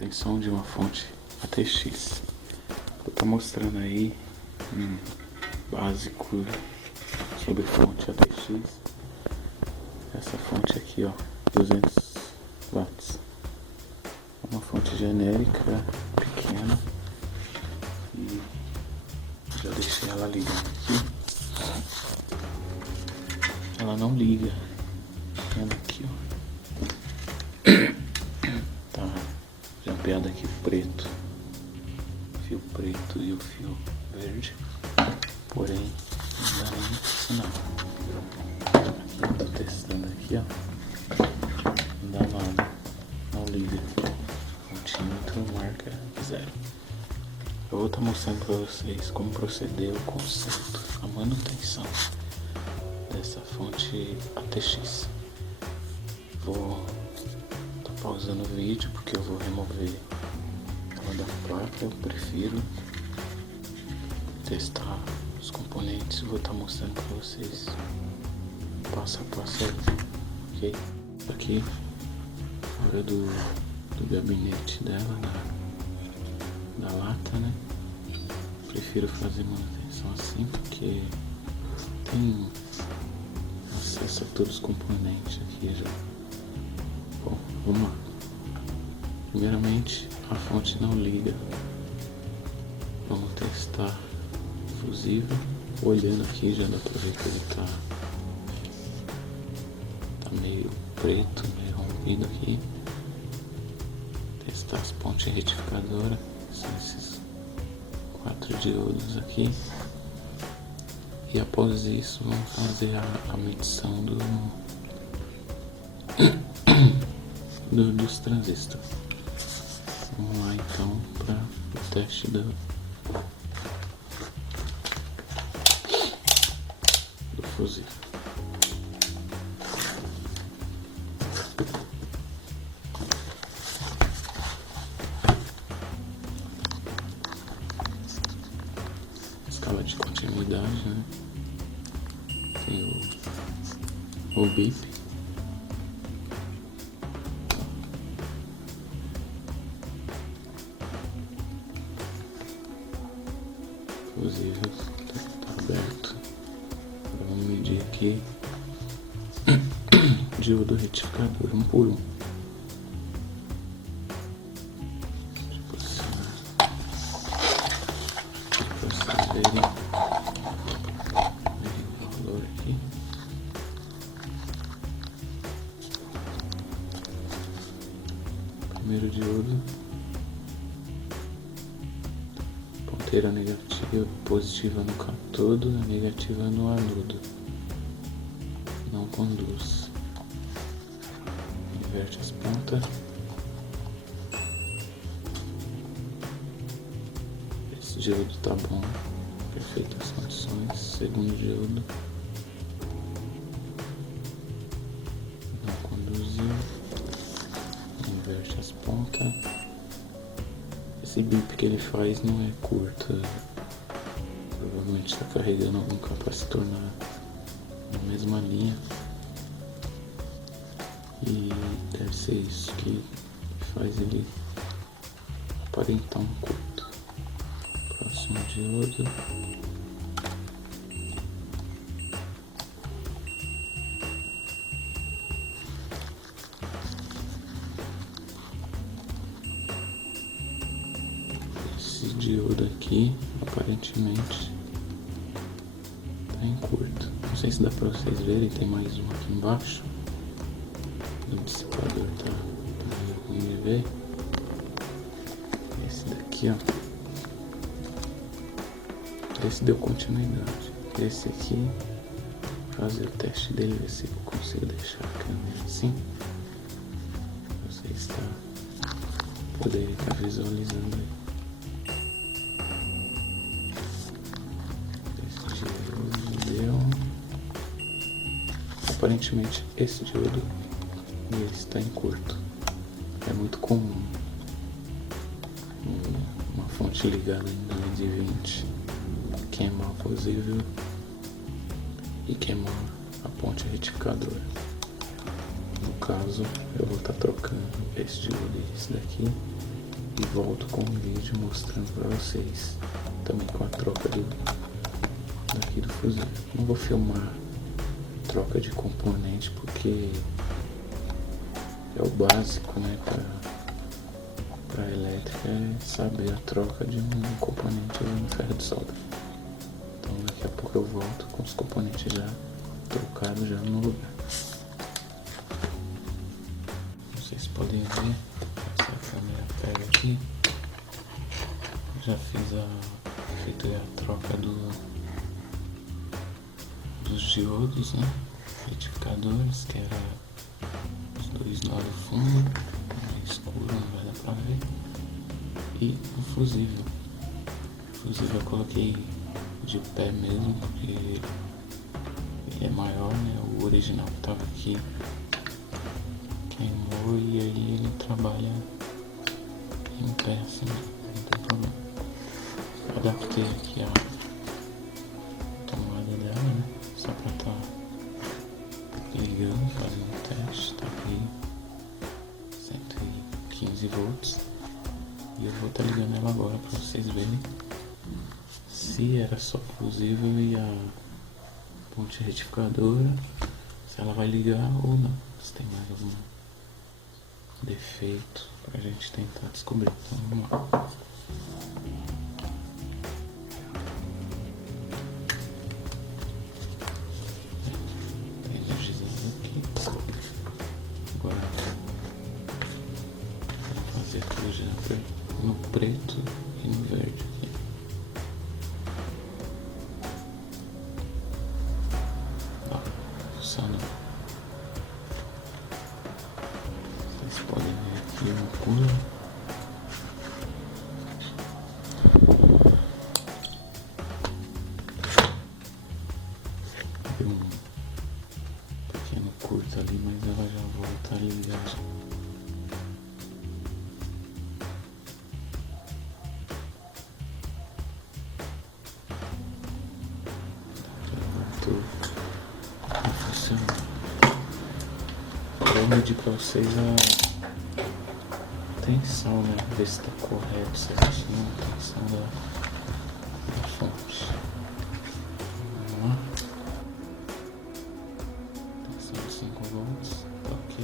manutenção de uma fonte ATX. Vou estar mostrando aí um básico sobre fonte ATX. Essa fonte aqui, ó, 200 watts. É uma fonte genérica, pequena, e já deixei ela ligada aqui. Ela não liga, vendo aqui, ó, tá jampeado aqui preto, fio preto e o fio verde, porém não dá nem sinal. Aqui eu tô testando aqui, ó, não dá nada, não liga, multímetro marca 0. Eu vou estar mostrando para vocês como proceder o conserto, a manutenção dessa fonte ATX. Vou estar pausando o vídeo porque eu vou remover ela da placa. Eu prefiro testar os componentes. Vou estar mostrando para vocês passo a passo aí, ok? Aqui fora do gabinete dela, da lata, né? Prefiro fazer manutenção assim porque tem acesso a todos os componentes aqui já. Bom, vamos lá. Primeiramente, a fonte não liga. Vamos testar o fusível. Olhando aqui já dá pra ver que ele tá meio preto, meio rompido aqui. Testar as pontes retificadoras. São esses 4 diodos aqui. E após isso vamos fazer a medição dos transistores. Vamos lá então para o teste do fusível. Escala de continuidade, né? Tem o BIP. Fusível tá aberto. Agora vamos medir aqui diodo retificador, um por um. Deixa eu posicionar para vocês verem o valor aqui. Primeiro diodo, ponteira negativa, positiva no cátodo, negativa no anodo. Não conduz. Inverte as pontas. Esse diodo tá bom, perfeitas condições. Segundo diodo, não conduziu. Inverte as pontas. Esse bip que ele faz não é curto, provavelmente está carregando algum capacitor na mesma linha, e deve ser isso que faz ele aparentar um curto. Próximo diodo. Esse diodo aqui aparentemente tá em curto. Não sei se dá pra vocês verem, tem mais um aqui embaixo. O dissipador tá meio ruim de ver. Esse daqui, ó. Esse deu continuidade. Esse aqui, fazer o teste dele, ver se eu consigo deixar a câmera assim. Você está poder estar visualizando aí. Aparentemente esse diodo está em curto. É muito comum uma fonte ligada em 220 queimar o fusível e queimar a ponte retificadora. No caso, eu vou estar trocando esse diodo e esse daqui e volto com um vídeo mostrando pra vocês também com a troca daqui do fusível. Não vou filmar troca de componente porque é o básico, né, para elétrica, é saber a troca de um componente no ferro de solda. Então daqui a pouco eu volto com os componentes já trocados já no lugar. Vocês podem ver, se a câmera pega aqui, já fiz a troca dos diodos, né, retificadores, que era os dois nó do fundo, meio escuro, não vai dar pra ver, e o fusível. O fusível eu coloquei de pé mesmo, porque ele é maior, né, o original que tava aqui queimou e aí ele trabalha em pé assim, não tem problema. Eu adaptei aqui a tomada dela, né, só pra tá ligando, fazendo o teste, tá aí 115 volts e eu vou estar ligando ela agora pra vocês verem se era só fusível e a ponte retificadora, se ela vai ligar ou não, se tem mais algum defeito pra gente tentar descobrir. Então vamos lá. Agora vou fazer aqui já no preto e no verde aqui. Ó, funcionou. Vocês podem ver aqui uma cura. Deu um pequeno curto ali, mas ela já volta a ligar. Já funciona. Eu vou medir pra vocês a tensão, né? Ver se tá correto, certinho a tensão da fonte. Vamos lá. Tensão de 5 volts, tá ok.